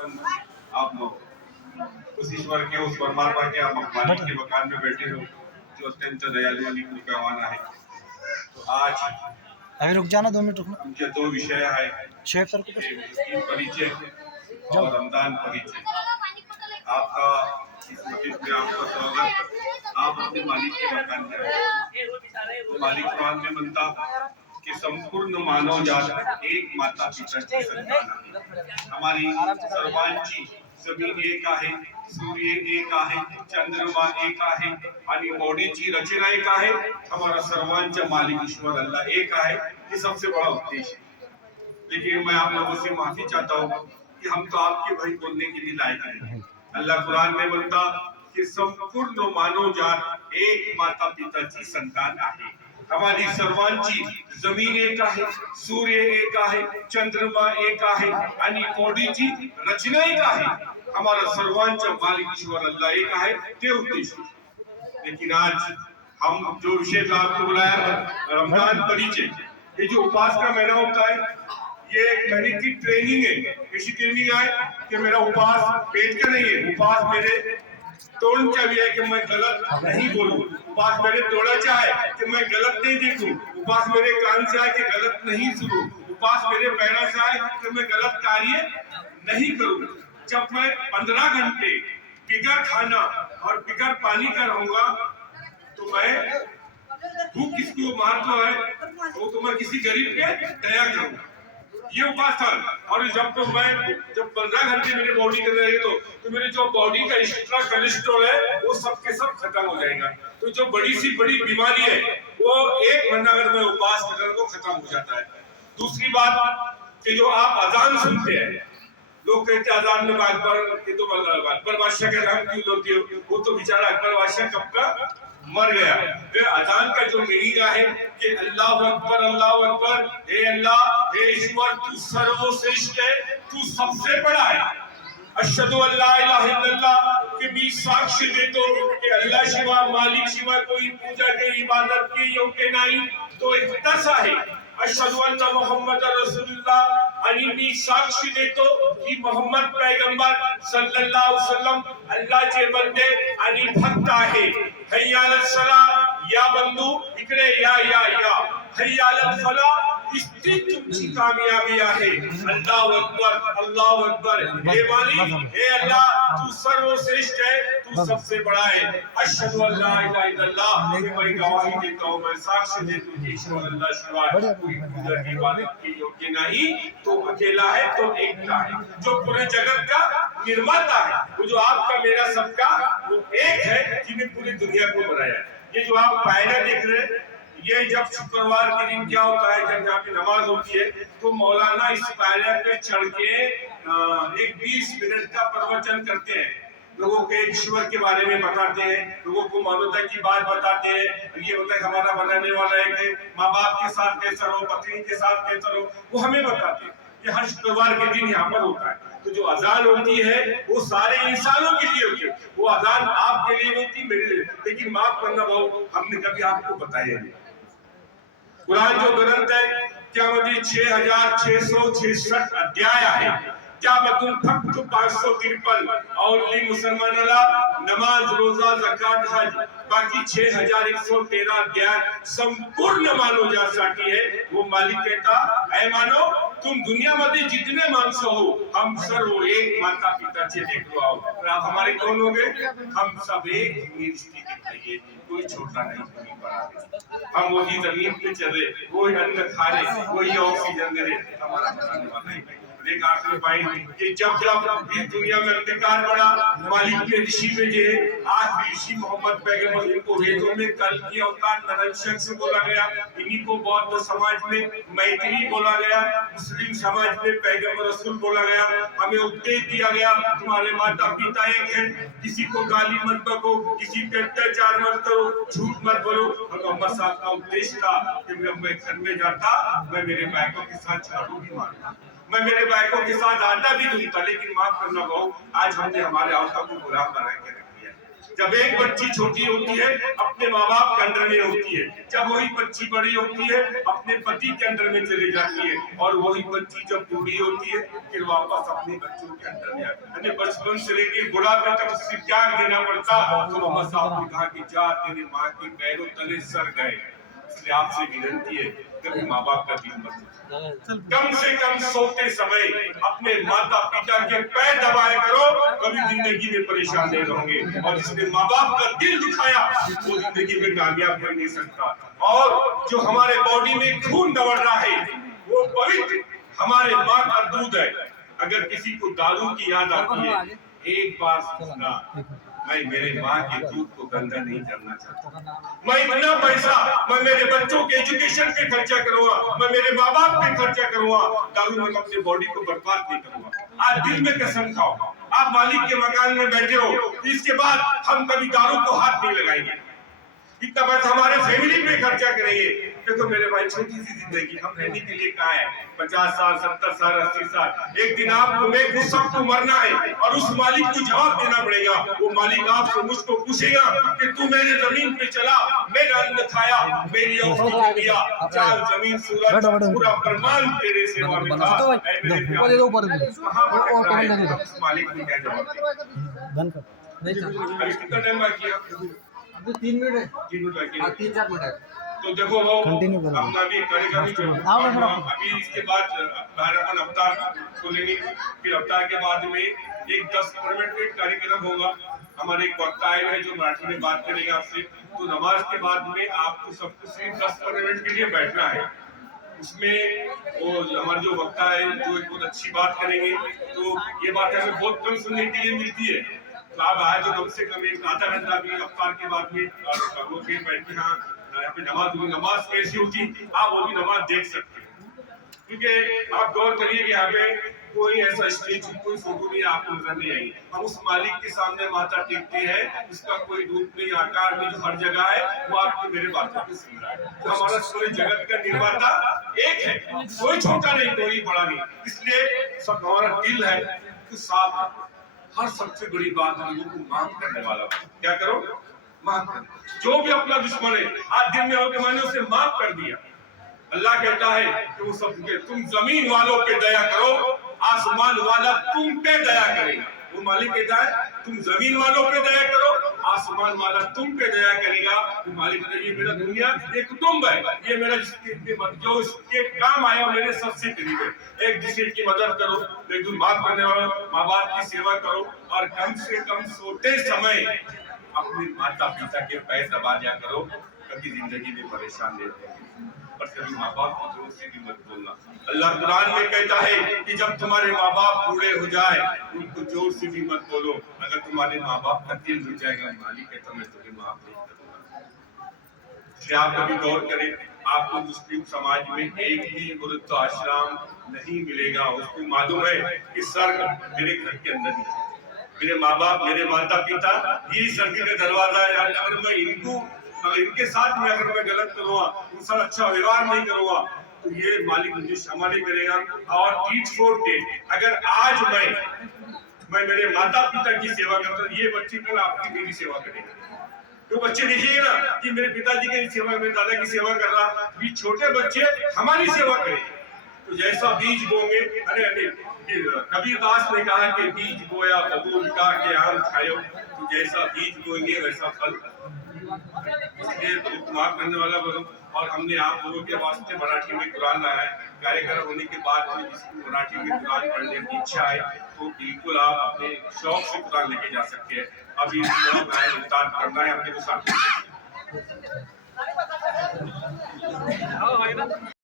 पण आप उस ईश्वर के, उस परमात्मा के, आप मालिक के मकान में बैठे हो जो अत्यंत दयालु आणि कृपावान आहे. तो आज अभी रुक जाना 2 मिनट रुकना. आमचे दो विषय आहे, शेफ सर को मुस्लिम परिचय और रमजान परिचय. आपका इस मस्जिद में आपका स्वागत. आप अपने मालिक के मकान में आए. तो मालिक कुरान में म्हणता कि संपूर्ण मानव जात एक माता पिताची संतान आहे. हमारी सर्वांची जमीन एक आहे, सूर्य एक आहे, चंद्रमा एक आहे आणि बॉडीची रचना एक आहे. हमारा सर्वांचा मालिक ईश्वर अल्लाह एक आहे. ये सबसे बड़ा उद्देश्य है. लेकिन मैं आप लोगों से माफी चाहता हूँ कि हम तो आपके भाई बोलने के लिए लायक नहीं. अल्लाह कुरान में म्हणता कि संपूर्ण मानव जात एक माता पिताची संतान आहे. हमारी सर्वांची जमीन एक आहे, सूर्य एक आहे, चंद्रमा एक आहे आणि बॉडीची रचना एक आहे. हमारा सर्वांचा मालिक ईश्वर अल्लाह एक है. ते उद्देश्य. लेकिन आज हम जो विषय आपको बुलाया, रमजान परिचय, ये जो उपवास का महीना होता है, ये एक महीने की ट्रेनिंग है. ऐसी ट्रेनिंग है कि मेरा उपवास पेट का नहीं है. उपवास मेरे तोड़चा भी है कि मैं गलत नहीं बोलूं. उपवास मेरे तोड़ाचा है कि मैं गलत नहीं देखूं. उपवास मेरे कान से है कि गलत नहीं सुनूं. उपवास मेरे पैरों से है कि मैं गलत कार्य नहीं करूं. जब मैं 15 घंटे बिगर खाना और बिगर पानी का रहूंगा तो मैं भूख किसको मारता है तो मैं किसी गरीब के दया करूंगा. ये उपवास था. और जब 15 घंटे मेरी बॉडी के रहेगी तो मेरे जो बॉडी का एक्स्ट्रा कोलेस्ट्रॉल है वो सब के सब खत्म हो जाएगा. तो जो बड़ी सी बड़ी बीमारी है वो एक महीना अगर मैं उपवास करूं तो खत्म हो जाता है. दूसरी बात कि जो आप अजान सुनते हैं, लोग कहते अजान में अकबर के तो अकबर बादशाह का नाम क्यों लेते हो? वो तो बेचारा अकबर बादशाह कब का मर गया. अजान का जो मीनिंग है कि अल्लाह अकबर, हे अल्लाह, हे ईश्वर, तू सर्वश्रेष्ठ है, तू सबसे बड़ा है. अशहदु अल्ला इलाहा इल्लल्लाह के भी साक्ष्य देतो कि अल्लाह शिवा, मालिक शिवा कोई पूजा के इबादत के योग्य नहीं. तो एकटाच आहे. अशहदु अन्न मोहम्मद रसूलुल्लाह आणि मी साक्ष देतो की मोहम्मद पैगंबर सल्लल्लाहु अलैहि वसल्लम अल्लाहचे बंदे आणि भक्त आहे. हय्या अलल सला, या बंधू इकडे या या या. हय्या अलल फला, इसती तुमची कामयाबी आहे. अल्लाहु अकबर, अल्लाहु अकबर. हे मालिक, हे अल्लाह, तू सर्वश्रेष्ठ है, तू सबसे बड़ा है. अशहदु अल्ला इलाहा इल्लल्लाह, मैं गवाही देता हूं, मैं साक्ष्य देता हूं कि ईश्वर अल्लाह शिवा कोई पूजा की इबादत के योग्य नहीं. तो अकेला है, तो एकता है, जो पूरे जगत का निर्माता है. वो जो आपका मेरा सबका वो एक है जिसने पूरी दुनिया को बनाया है. ये जो आप पायना देख रहे हैं, ये जब शुक्रवार के दिन क्या होता है, जब यहाँ पे नमाज होती है तो मौलाना इस पायरा पे चढ़ के एक 20 मिनट का प्रवचन करते हैं. लोगों के ईश्वर के बारे में बताते हैं, लोगों को मानवता की बात बताते हैं. ये होता है हमारा बनाने वाला है, माँ बाप के साथ कैसा रहो, पत्नी के साथ कैसा रहो, वो हमें बताते हैं. ये हर शुक्रवार के दिन यहाँ पर होता है. तो जो अजान होती है वो सारे इंसानों के लिए होती है. वो अजान आपके लिए होती, मेरे लिए. लेकिन माफ करना भाऊ, हमने कभी आपको बताया नहीं. कुरान जो ग्रंथ है त्यामध्ये 6666 अध्याय आहे. त्यामधून फक्त 553 औरली मुसलमानाला नमाज, रोजा, जकात, हज, बाकी 6113 अध्याय संपूर्ण मानव जासाठी है. वो मालिक कहता, ऐ मानो, तुम दुनिया में जितने मानस हो, हम सर्व एक माता पिता से देखो आओ. और आप हमारे कौन हो गए? हम सब एक दृष्टि दिखाइए, कोई छोटा नहीं, कोई बड़ा नहीं. हम वही जमीन पे चले, वही अन्न खा रहे, वही ऑक्सीजन दे रहे. हमारा बनाने वाला ही एक आखिरी पॉइंट कि जब इस दुनिया में अंधकार बढ़ा, मालिक के ऋषि भेजे. आज ऋषि मोहम्मद पैगंबर इनको वेदों में कल की अवतार नरंशक से बोला गया. इन्हीं को बौद्ध समाज में मैत्री बोला गया, मुस्लिम समाज में पैगंबर रसूल बोला गया. हमें उपदेश दिया गया, तुम्हारे माता पिता एक हैं, किसी को गाली मत बको, किसी पे अत्याचार मत करो, झूठ मत बोलो. और मोहम्मद साहब का उपदेश था कि जब मैं घर में जाता, मैं मेरे बाइकों के साथ झाड़ू भी मारता, मैं मेरे बाइकों के साथ आटा भी दूंगा. लेकिन माफ करना भाऊ, आज हमने हमारे औरतों को गुलाम बना के रख दिया. जब एक बच्ची छोटी होती है अपने माँ बाप के अंडर में होती है, जब वही बच्ची बड़ी होती है अपने पति के अंडर में चली जाती है, और वही बच्ची जब बूढ़ी होती है फिर वापस अपने बच्चों के अंडर में आती है। बचपन से लेकर बुढ़ापे तक उससे त्याग देना पड़ता। तो मोहम्मद साहब ने कहा कि जा तेरे माँ के पैरों तले सर गए। इसलिए आपसे विनती है कभी माँ बाप का दिल मत तोड़ो। कम से कम सोते समय अपने माता पिता के पैर दबाए करो, कभी जिंदगी में परेशान नहीं रहोगे। और जिसने माँ बाप का दिल दुखाया वो जिंदगी में कामयाब हो नहीं सकता। और जो हमारे बॉडी में खून दौड़ रहा है वो पवित्र हमारे माँ का दूध है। अगर किसी को दारू की याद आती है एक बार सोचना, मैं मेरे माँ के दूध को गंदा नहीं करना चाहता। मैं इतना पैसा मैं मेरे बच्चों के एजुकेशन पे खर्चा करूंगा, मैं मेरे माँ बाप पे खर्चा करूंगा, दारू में अपने बॉडी को बर्बाद नहीं करूंगा। आज दिल में कसम खाओ, आप मालिक के मकान में बैठे हो, इसके बाद हम कभी दारू को हाथ नहीं लगाएंगे। इतना पैसा हमारे फैमिली पे खर्चा करेंगे। देखो मेरे भाई, छोटी सी जिंदगी, हम रहने के लिए कहाँ है? 50 साल 70 साल 80 साल। एक दिन आपको मैं सबको मरना है और उस मालिक को जवाब देना पड़ेगा। वो मालिक आपसे मुझको पूछेगा कि तू मेरे जमीन पे चला, मेरा अन्न खाया, मेरी औषधि दिया, चार जमीन सूरज पूरा प्रमाण तेरे सेवा में था। मालिक को क्या जवाब देगा? कितना टाइम बाकी है? अभी 3 मिनट है। 3 मिनट बाकी है। 3-4 मिनट है। तो देखो वो अपना भी करेगा अभी इसके बाद अपन अवतार खोलेंगे। फिर अवतार के बाद में एक 10-15 मिनट का कार्यक्रम होगा। हमारे एक वक्ता आए हैं जो मराठी में बात करेंगे आपसे। तो नमाज के बाद में आपको सबको सिर्फ 10-15 मिनट के लिए बैठना है। उसमें वो हमारे जो वक्ता है जो एक बहुत अच्छी बात करेंगे, तो ये बात हमें बहुत कम सुनने के लिए मिलती है। तो आप आए तो कम से कम एक आधा घंटा भी अवतार के बाद में और वो फिर बैठ के यहाँ पे नमाज कैसी होती आप वो भी नमाज देख सकते हैं। क्योंकि आप गौर करिए कि यहाँ पे कोई ऐसा स्टेज कोई फोटो नहीं आपको नजर नहीं आएगी। हम उस मालिक के सामने माथा टेकते हैं, उसका कोई रूप नहीं आकार नहीं, जो हर जगह है वो आपको मेरे बातों पे सुन रहा है। तो हमारा पूरे जगत का निर्माता एक है, कोई छोटा नहीं कोई बड़ा नहीं। इसलिए सब हमारा दिल है तो साफ है। हर सबसे बड़ी बात लोगों को माफ करने वाला। क्या करो? माफ करो। जो भी अपना दुश्मन है आज दिन में होकर मैंने उसे माफ कर दिया। अल्लाह कहता है कि वो सब तुम जमीन वालों पे दया करो, आसमान वाला तुम पे दया करेगा। वो मालिक कहता है तुम जमीन वालों पे दया करो, आसमान वाला तुम पे दया करेगा। वो मालिक कहता है ये मेरा दुनिया ये कुटुंब है, ये मेरा जो इसके काम आया मेरे सबसे करीब है। एक दूसरे की मदद करो, एक दूसरे बात करने वालों माँ बाप की सेवा करो, और कम से कम सोते समय अपने माता पिता के पैर दबा दिया करो। कभी जिंदगी में परेशान नहीं होगी। और कभी माँ बाप को जोर से भी मत बोलना। अल्लाह कुरान में कहता है कि जब तुम्हारे माँ बाप बूढ़े हो जाए उनको जोर से भी मत बोलो। अगर तुम्हारे माँ बाप का दिल रुक जाएगा, मालिक कहता मैं तुम्हें माफ नहीं करूंगा। इसलिए आप कभी गौर करें, आपको मुस्लिम समाज में एक भी वृद्धाश्रम नहीं मिलेगा। उसको मालूम है कि स्वर्ग मेरे घर के अंदर नहीं है। मेरे माँ बाप मेरे माता पिता ये स्वर्ग का दरवाजा है। अगर इनके साथ में अगर मैं गलत करूंगा, उनसे अच्छा व्यवहार नहीं करूंगा, तो ये मालिक मुझे क्षमा नहीं करेगा। और ईट फोर के अगर आज मैं मेरे माता पिता की सेवा करता, ये बच्चे कल आपकी मेरी सेवा करेंगे। तो बच्चे देखिएगा ना कि मेरे पिताजी की सेवा, मेरे दादा की सेवा कर रहा, ये छोटे बच्चे हमारी सेवा करेंगे। तो जैसा बीज बोंगे, अरे कबीरदास ने कहा कि बीज बोया बबूल का के आम खायो। तो जैसा बीज बोएंगे वैसा फल। इसलिए माफ करने वाला बनो। और हमने आप लोगों के वास्ते मराठी में कुरान लाया है। कार्यक्रम होने के बाद में जिसको मराठी में कुरान पढ़ने की इच्छा है तो बिल्कुल आप अपने शौक से कुरान लेके जा सकते हैं। अभी उतार करना है अपने को साथ।